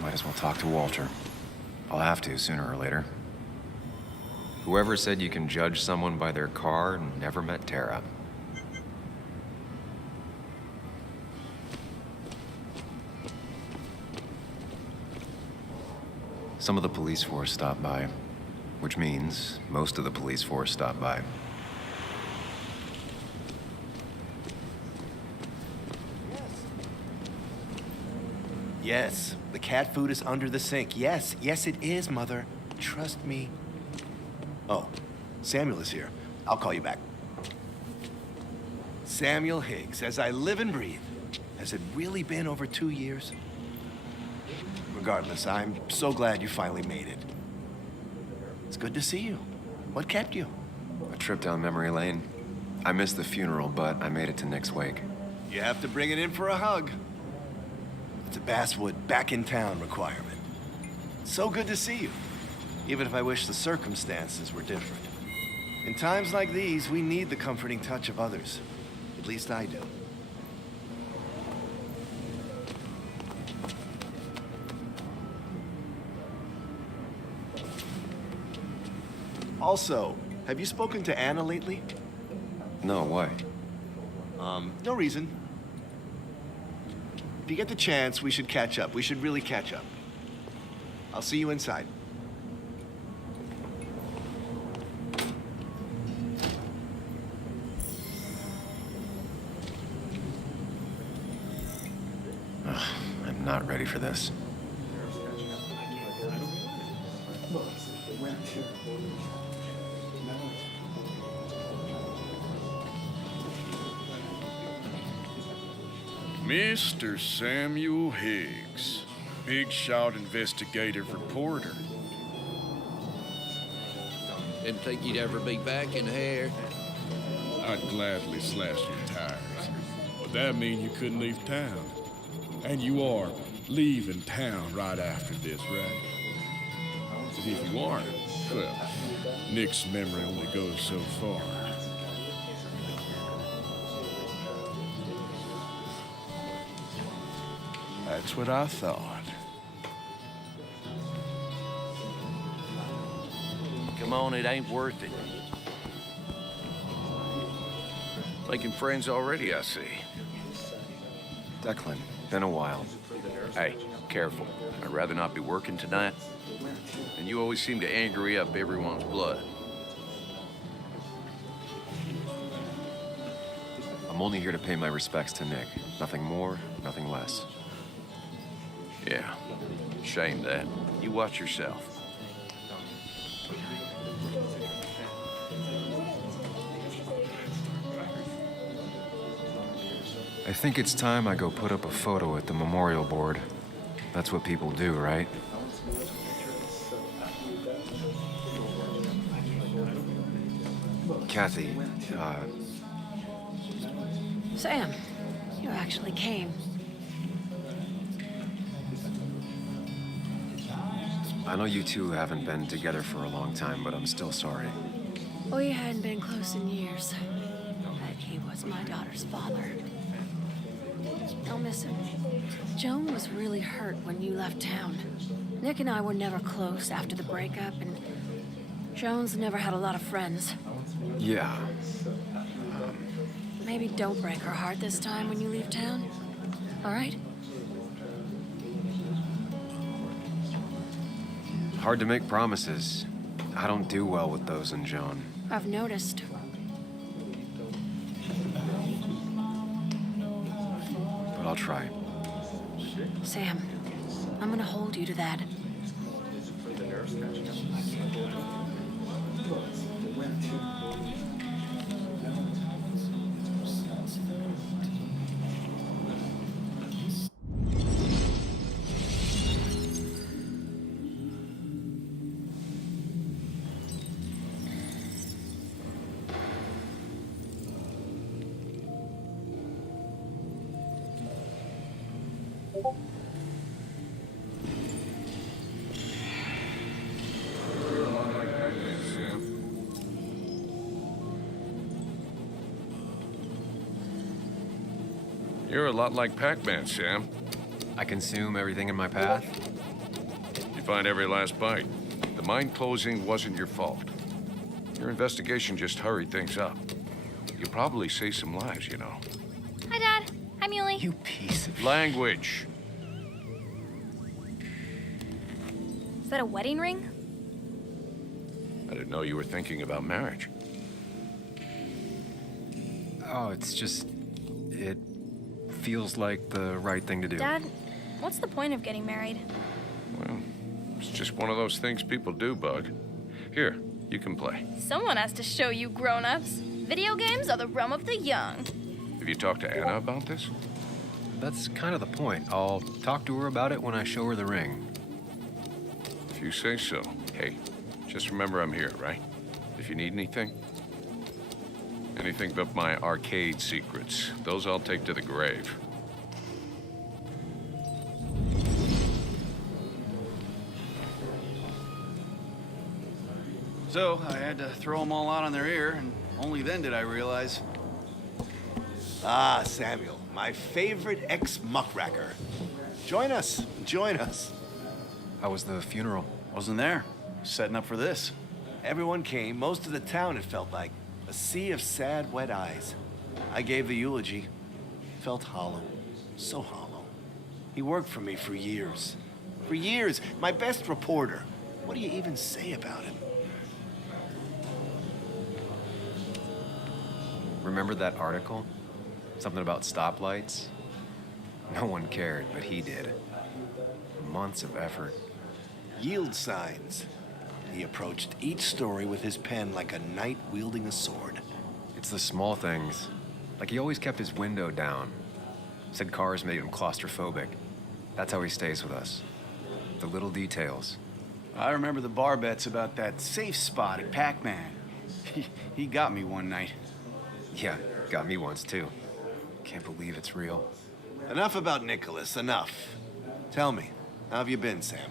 Might as well talk to Walter. I'll have to, sooner or later. Whoever said you can judge someone by their car never met Tara. Some of the police force stopped by, which means most of the police force stopped by. Yes, the cat food is under the sink. Yes, yes it is, Mother. Trust me. Oh, Samuel is here. I'll call you back. Samuel Higgs, as I live and breathe. Has it really been over 2 years? Regardless, I'm so glad you finally made it. It's good to see you. What kept you? A trip down memory lane. I missed the funeral, but I made it to Nick's wake. You have to bring it in for a hug. It's a Basswood back in town requirement. So good to see you, even if I wish the circumstances were different. In times like these, we need the comforting touch of others. At least I do. Also, have you spoken to Anna lately? No, why? No reason. If you get the chance, we should catch up. We should really catch up. I'll see you inside. I'm not ready for this. Mr. Samuel Higgs, Big Shot Investigative Reporter. Didn't think you'd ever be back in here. I'd gladly slash your tires, but that mean you couldn't leave town. And you are leaving town right after this, right? 'Cause if you aren't, well, Nick's memory only goes so far. That's what I thought. Come on, it ain't worth it. Making friends already, I see. Declan, been a while. Hey, careful. I'd rather not be working tonight. And you always seem to angry up everyone's blood. I'm only here to pay my respects to Nick. Nothing more, nothing less. Yeah, shame that. You watch yourself. I think it's time I go put up a photo at the memorial board. That's what people do, right? Kathy, Sam, you actually came. I know you two haven't been together for a long time, but I'm still sorry. We hadn't been close in years, but he was my daughter's father. I'll miss him. Joan was really hurt when you left town. Nick and I were never close after the breakup, and Joan's never had a lot of friends. Yeah. Maybe don't break her heart this time when you leave town. All right? Hard to make promises. I don't do well with those in Joan. I've noticed. But I'll try. Sam, I'm gonna hold you to that. You're a lot like Pac-Man, Sam. I consume everything in my path? You find every last bite. The mine closing wasn't your fault. Your investigation just hurried things up. You probably saved some lives, you know. Hi, Dad. Hi, Muley. You piece of... Language. Is that a wedding ring? I didn't know you were thinking about marriage. Oh, it's just... It feels like the right thing to do. Dad, what's the point of getting married? Well, it's just one of those things people do, Bug. Here, you can play. Someone has to show you grown-ups. Video games are the realm of the young. Have you talked to Anna about this? That's kind of the point. I'll talk to her about it when I show her the ring. If you say so. Hey, just remember I'm here, right? If you need anything. Anything but my arcade secrets. Those I'll take to the grave. So I had to throw them all out on their ear, and only then did I realize. Ah, Samuel, my favorite ex-muckracker. Join us, join us. How was the funeral? Wasn't there. Setting up for this. Everyone came, most of the town, it felt like. A sea of sad, wet eyes. I gave the eulogy. Felt hollow, so hollow. He worked for me for years. For years, my best reporter. What do you even say about him? Remember that article? Something about stoplights? No one cared, but he did. Months of effort. Yield signs. He approached each story with his pen like a knight wielding a sword. It's the small things. Like he always kept his window down. Said cars made him claustrophobic. That's how he stays with us. The little details. I remember the bar bets about that safe spot at Pac-Man. He got me one night. Yeah, got me once too. Can't believe it's real. Enough about Nicholas, enough. Tell me, how have you been, Sam?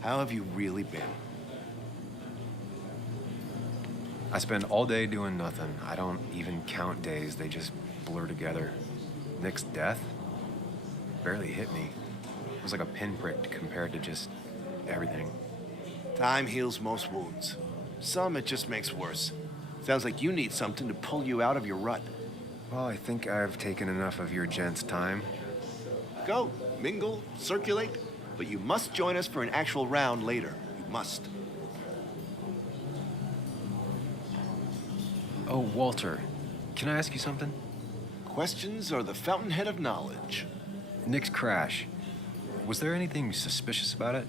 How have you really been? I spend all day doing nothing. I don't even count days, they just blur together. Nick's death barely hit me. It was like a pinprick compared to just everything. Time heals most wounds. Some it just makes worse. Sounds like you need something to pull you out of your rut. Well, I think I've taken enough of your gents' time. Go, mingle, circulate, but you must join us for an actual round later. You must. Oh, Walter, can I ask you something? Questions are the fountainhead of knowledge. Nick's crash. Was there anything suspicious about it?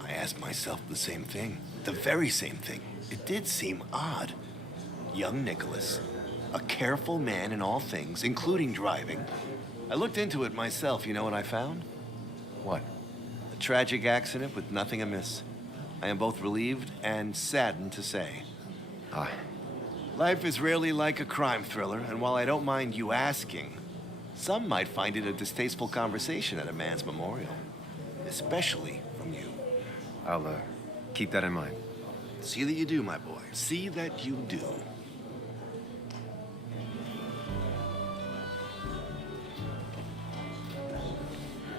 I asked myself the same thing. The very same thing. It did seem odd. Young Nicholas, a careful man in all things, including driving. I looked into it myself. You know what I found? What? A tragic accident with nothing amiss. I am both relieved and saddened to say. Ah, Life is rarely like a crime thriller, and while I don't mind you asking, some might find it a distasteful conversation at a man's memorial. Especially from you. I'll keep that in mind. See that you do, my boy. See that you do.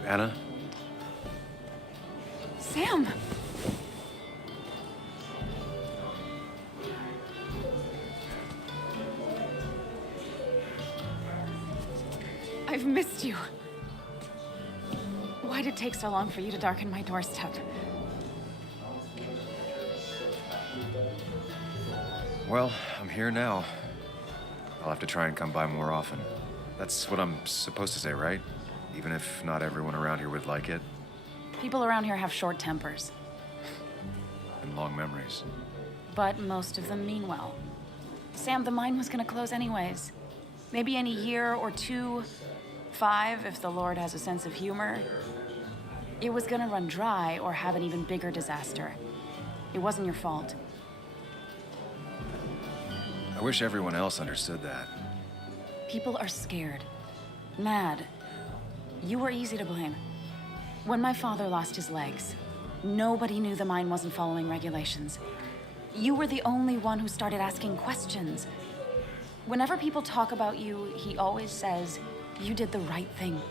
Anna? Sam! I've missed you. Why'd it take so long for you to darken my doorstep? Well, I'm here now. I'll have to try and come by more often. That's what I'm supposed to say, right? Even if not everyone around here would like it. People around here have short tempers, And long memories. but most of them mean well. Sam, the mine was gonna close anyways. Maybe in a year or two, 5 if the Lord has a sense of humor. It was gonna run dry or have an even bigger disaster. It wasn't your fault. I wish everyone else understood that. People are scared, mad. You were easy to blame. When my father lost his legs, nobody knew the mine wasn't following regulations. You were the only one who started asking questions. Whenever people talk about you, he always says, you did the right thing.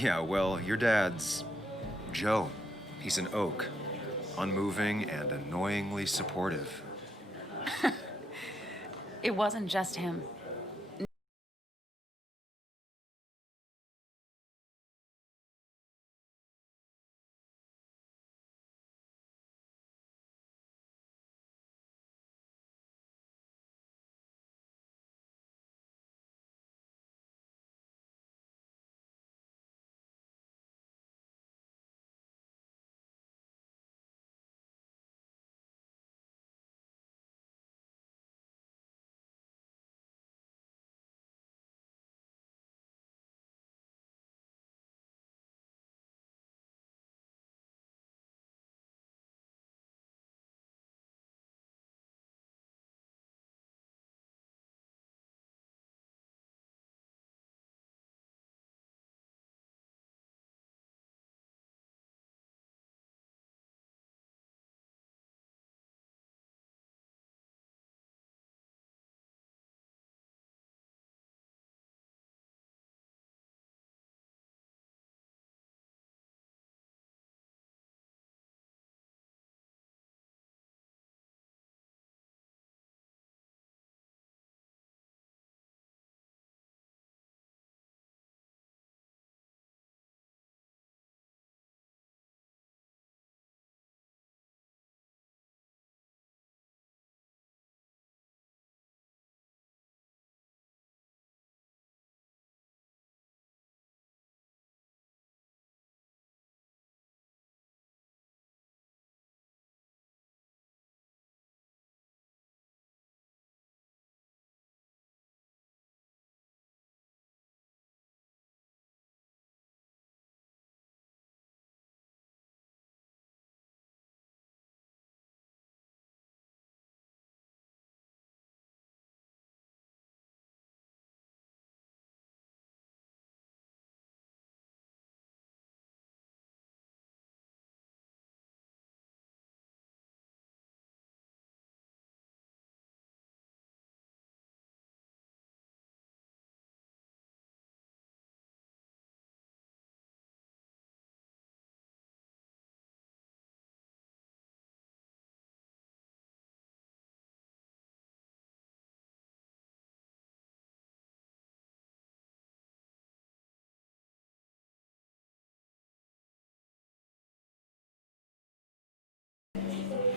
Yeah, well, your dad's Joe. He's an oak. unmoving and annoyingly supportive. It wasn't just him.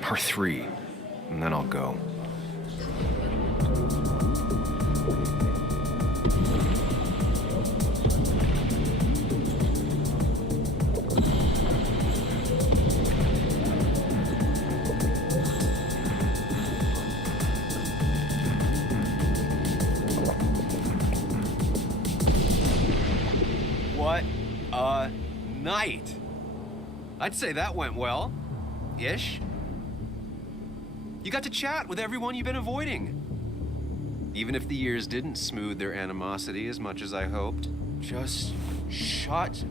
Or 3, and then I'll go. What a night! I'd say that went well. Ish. You got to chat with everyone you've been avoiding. Even if the years didn't smooth their animosity as much as I hoped. Just shut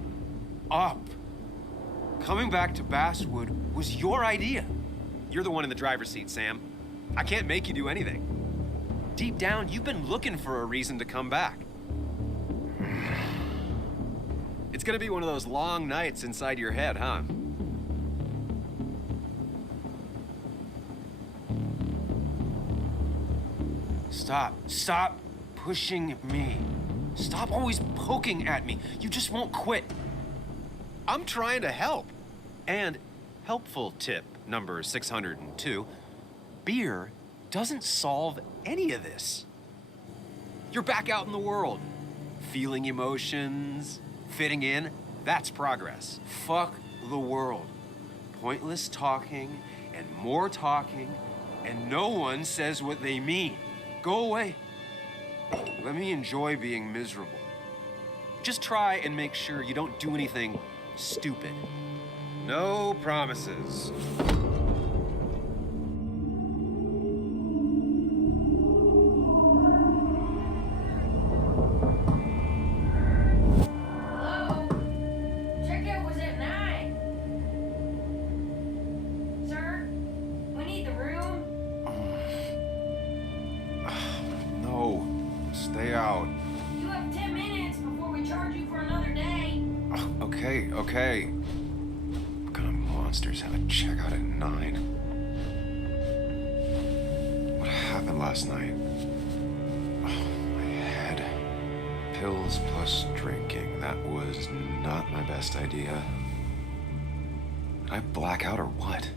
up. Coming back to Basswood was your idea. You're the one in the driver's seat, Sam. I can't make you do anything. Deep down, you've been looking for a reason to come back. It's gonna be one of those long nights inside your head, huh? Stop pushing me. Stop always poking at me. You just won't quit. I'm trying to help. And helpful tip number 602, beer doesn't solve any of this. You're back out in the world, feeling emotions, fitting in. That's progress. Fuck the world. Pointless talking and more talking, and no one says what they mean. Go away. Let me enjoy being miserable. Just try and make sure you don't do anything stupid. No promises. Hello? Checkout was at 9. Sir, we need the room. No, stay out. You have 10 minutes before we charge you for another day. Okay. Come on. monsters have a checkout at 9. What happened last night? Oh, my head. Pills plus drinking. That was not my best idea. Did I black out or what?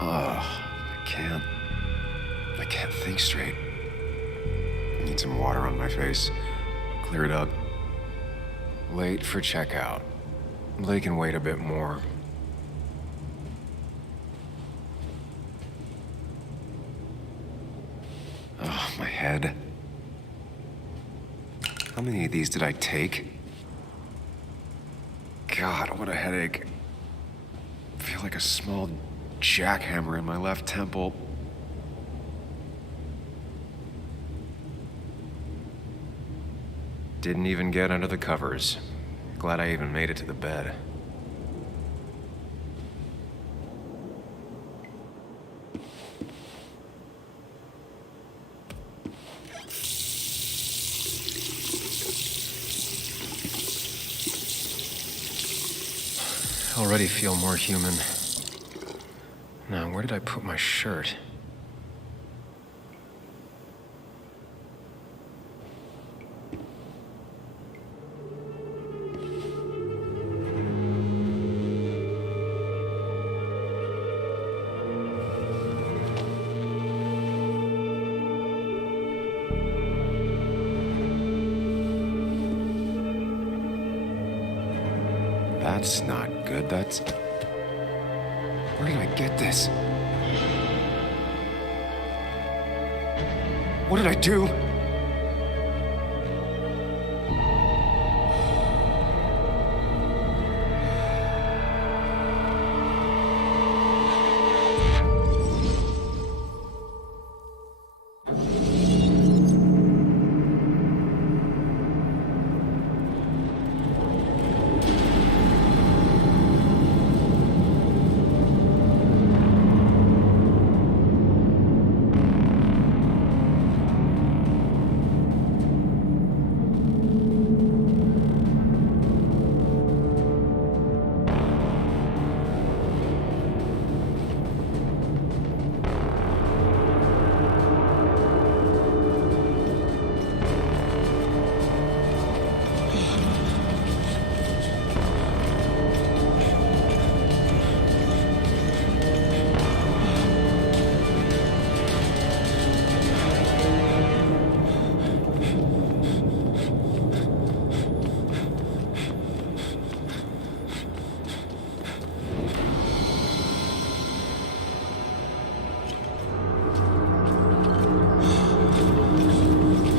I can't think straight. I need some water on my face. Clear it up. Late for checkout. They can wait a bit more. Oh, my head. How many of these did I take? God, what a headache. I feel like a small jackhammer in my left temple. Didn't even get under the covers. Glad I even made it to the bed. Already feel more human. Now, where did I put my shirt? That's not good. That's... Where did I get this? What did I do?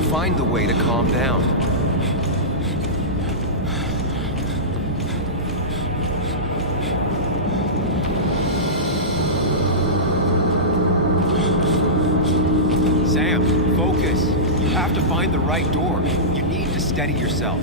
Find the way to calm down. Sam, focus. You have to find the right door. You need to steady yourself.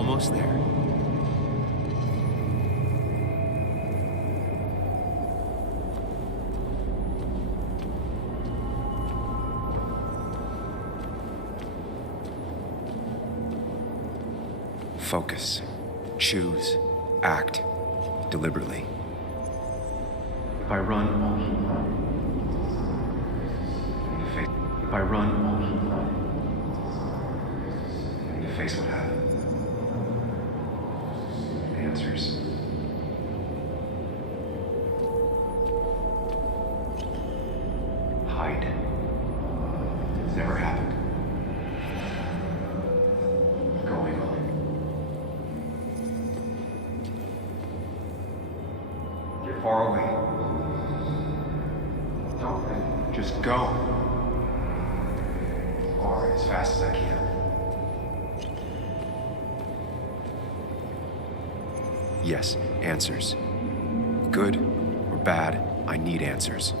almost there. Focus. Choose. Act. Deliberately. If I run, if I run, face what happened. Answers. Hide. It's never happened. Going on. Get far away. Don't think. Just go. Or as fast as I can. Yes, answers. Good or bad, I need answers.